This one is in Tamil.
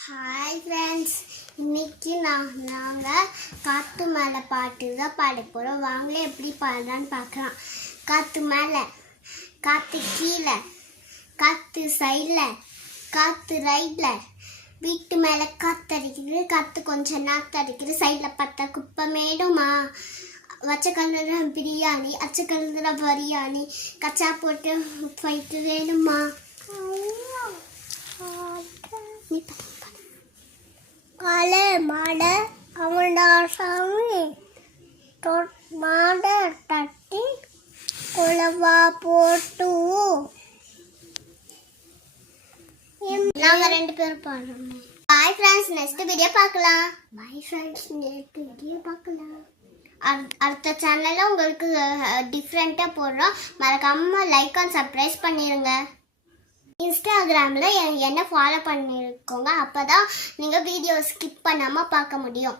ஹாய் ஃப்ரெண்ட்ஸ், இன்னைக்கு நாங்கள் காற்று மேலே பாட்டு தான் பாட போகிறோம். வாங்களே எப்படி பாடுறான்னு பார்க்கலாம். காற்று மேலே, காற்று கீழே, காற்று சைடில், காற்று ரைட்டில், வீட்டு மேலே காற்று அடிக்குது, காற்று கொஞ்சம் நாற்று அடிக்குது, சைடில் பார்த்தா குப்பை மேடுமா, வச்ச கலந்துற பிரியாணி, அச்ச கலந்துற பிரியாணி, கச்சா போட்டு ஃபைட்டு வேணுமா. காலை மாட அவனோட சாமி மாட தட்டி குழவா போட்டு நாங்கள் 2 பேரும் பாடுறோம். பாய் ஃப்ரெண்ட்ஸ், நெக்ஸ்ட் வீடியோ பார்க்கலாம். பாய் ஃப்ரெண்ட்ஸ், நெக்ஸ்ட் வீடியோ பார்க்கலாம். அடுத்த சேனலில் உங்களுக்கு டிஃப்ரெண்ட்டாக போடுறோம். மறக்காம லைக் அண்ட் சப்ஸ்கிரைப் பண்ணிடுங்க. இன்ஸ்டாகிராமில் என்ன ஃபாலோ பண்ணியிருக்கோங்க, அப்போ தான் நீங்கள் வீடியோ ஸ்கிப் பண்ணாமல் பார்க்க முடியும்.